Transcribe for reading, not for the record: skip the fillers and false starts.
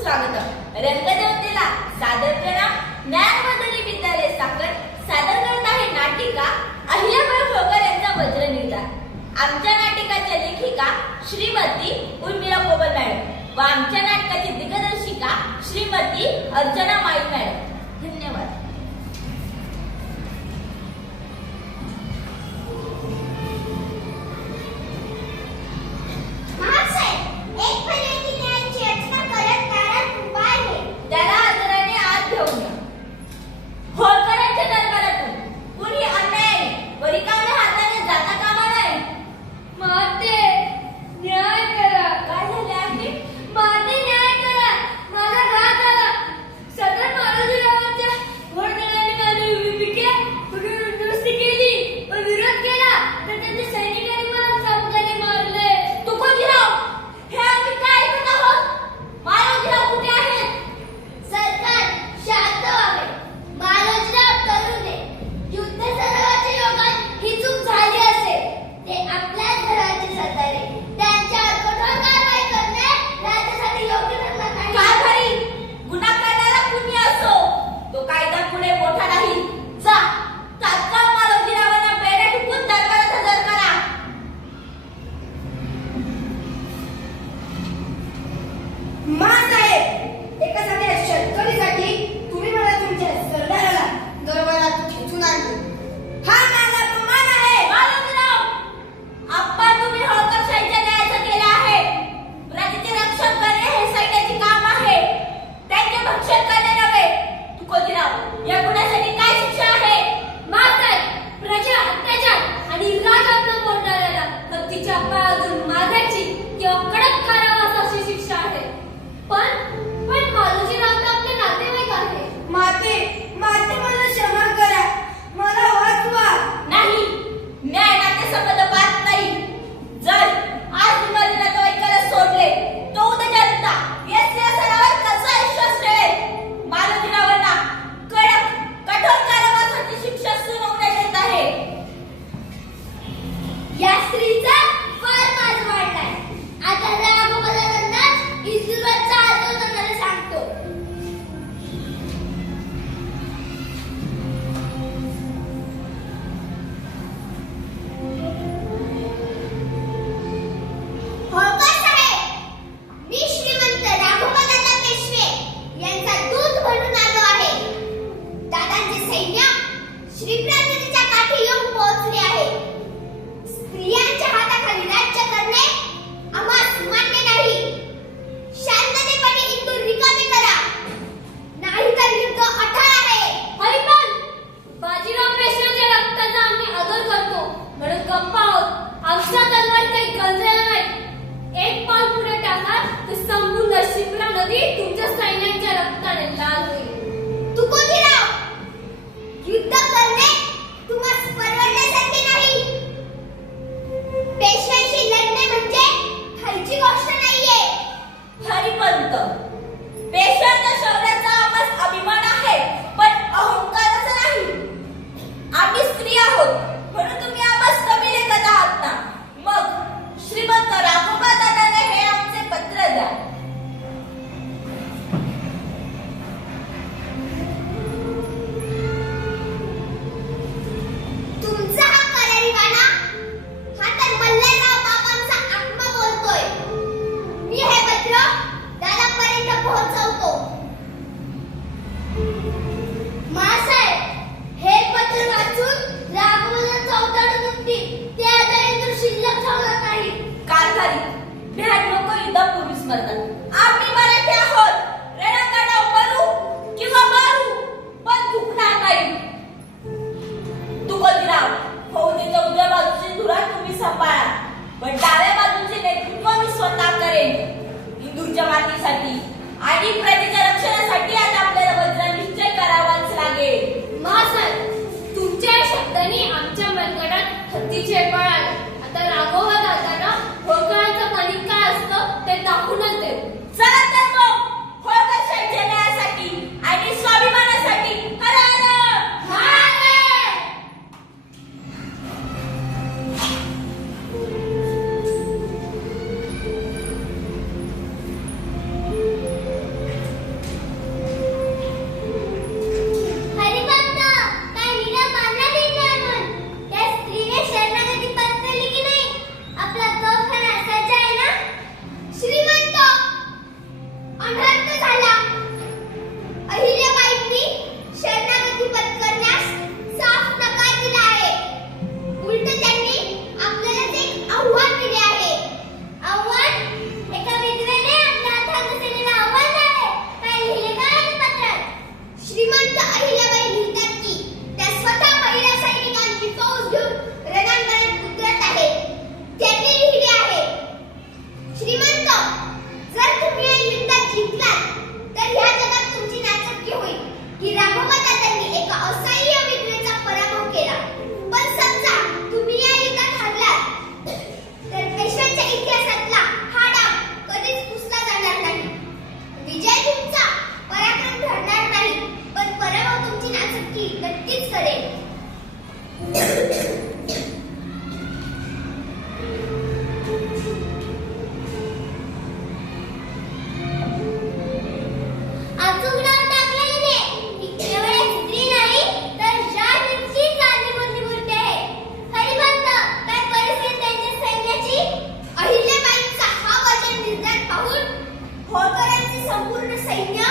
सुस्वागतम. रंगदेवतेला सादर प्रणाम. ज्ञानवदनी विद्यालय साखर सादर करत आहे नाटिका अहिल्याबाई होळकर यांचा वज्रनिर्धार. आमच्या नाटिकाच्या लेखिका श्रीमती उर्मिला कोमल मॅडम व आमच्या नाटकाची दिग्दर्शिका श्रीमती अर्चना माई मॅडम. धन्यवाद. त्याला आदराने आत घेऊन या. होळकरांच्या दरबारातून कुणी अन्यायाने व रिकाम्या हाताने जाता कामा नये. माते न्याय करा. काय झाले आहे? माते न्याय करा. माझा घात झाला. सदर मारुती गावाच्या घोडदळाने माझी विके दुरुस्ती केली व विरोध केला तर त्यांच्या सैनिकांनी मला चौकाने मारले. तुकोजीराव, हे आम्ही काय ऐकत आहोत? मारुतीराव कुठे आहेत? सरकार शांत व्हावे. मालोजीराव तरुण आहे. युद्ध सरावाच्या योगात ही चूक झाली असेल. ते आपल्याच घराचे सरदार आहे. त्यांच्यावर कठोर कारवाई करणे राज्यासाठी योग्य ठरणार नाही. कारभारी, गुन्हा करणारा कुणी असो, तो कायदा पुढे मोठा नाही. जा, तात्काळ मारुतीरावांना बेड्या ठोकून दरबारात हजर करा. साहेब, एका साध्या शेतकरीसाठी तुम्ही मला तुमच्या सरदाराला दरबारात खेचून आणले. हा माझा अपमान आहे. मारुतीराव, आप्पा तुम्ही होळकरशाहीच्या न्यायाचं केलं आहे. प्रजेचे रक्षण करणे हे सैन्याचे काम आहे, त्यांचे भक्षण करणे नव्हे. तुकोजीराव, या गुन्ह्यासाठी काय शिक्षा आहे? मासाहेब, प्रजा अत्याचार आणि राजाज्ञा मोडणाऱ्याला हत्तीच्या पायातून मारण्याची किंवा कडक कारावासाची शिक्षा आहे. पण मालोजीराव तर आपले नातेवाईक आहे. माते मला क्षमा करा. मला वाचवा. नाही, न्याय नाते संबंध पाहत नाही. जर आज मी माझे नातेवाईकाला सोडले तो उद्या जनता या सिंहासनावर कसा विश्वास ठेवेल? मारुतीरावांना कडक कठोर कारावासाची शिक्षा सुनावण्यात येत आहे. या स्त्रीचा फार माज वाढलाय. आता राघोबांनाच इस्त्रीवरचा आंदोलनाला सांगतो. होळकर साहेब, मी श्रीमंत राघोबादादा पेशवे यांचा दूत म्हणून आलो आहे. दादांचे सैन्य श्रीप्राजतीच्या काठी येऊन पोहोचले आहे. स्त्रियांच्या हाताखाली राज्य करणे आम्हास मान्य नाही. शांततेपणे इंदूर रिकामे करा, नाहीतर युद्ध अठार आहे. हरिपण, बाजीराव पेशव्यांच्या रक्ताचा आम्ही आदर करतो म्हणून गप्प आहोत. आमचा तलवार काही गंजला नाही. एक पाऊल पुढे टाका तर संपूर्ण शिप्रा नदी तुमच्या सैन्याच्या रक्ताने लाल होईल. तुकोजीराव, युद्ध करणे तुम्हाला परवडण्यासारखे नाही. पेशव्यांशी लढणे म्हणजे खायची गोष्ट नाहीये. हरिपंत, पेशव्यांच्या शौर्याचा आम्हास अभिमान आहे, पण अहंकारच नाही. आम्ही स्त्री आहोत म्हणून तुम्ही आम्हास कमी लेखत आहात ना. मग श्रीमंत राघोबा दादाने हे आमचे पत्र द्या. तुमचा हा करेलवाणा हा तर मल्हारराव बाबांचा आत्मा बोलतोय. मी हे पत्र दादापर्यंत पोहोचवतो. मासाहेब, हे पत्र वाचून राघवला चौताळून उठतील. ते आता इंदूर शिल्लक ठेवणार नाही. कारभारी, भ्याड लोक युद्धापूर्वीच मरतात. आम्ही मराठी आहोत. रणांगणावर मरू किंवा मारू, पण दुखणार नाही. तुकोजीराव, फौजेच्या उजव्या बाजूची धुरा तुम्ही सांभाळा, पण डाव्या बाजूचे नेतृत्व मी स्वतः करेन. इंदूरच्या मातीसाठी आणि प्रजेच्या रक्षणासाठी आता आपल्याला वज्र निश्चय करावाच लागेल. मासाहेब, तुमच्या या शब्दांनी आमच्या मनगटात हत्तीचे बळ आले. आता राघोबा दादांना होळकरांचं गणित काय असतं ते दाखवूनच देऊ. सैन्य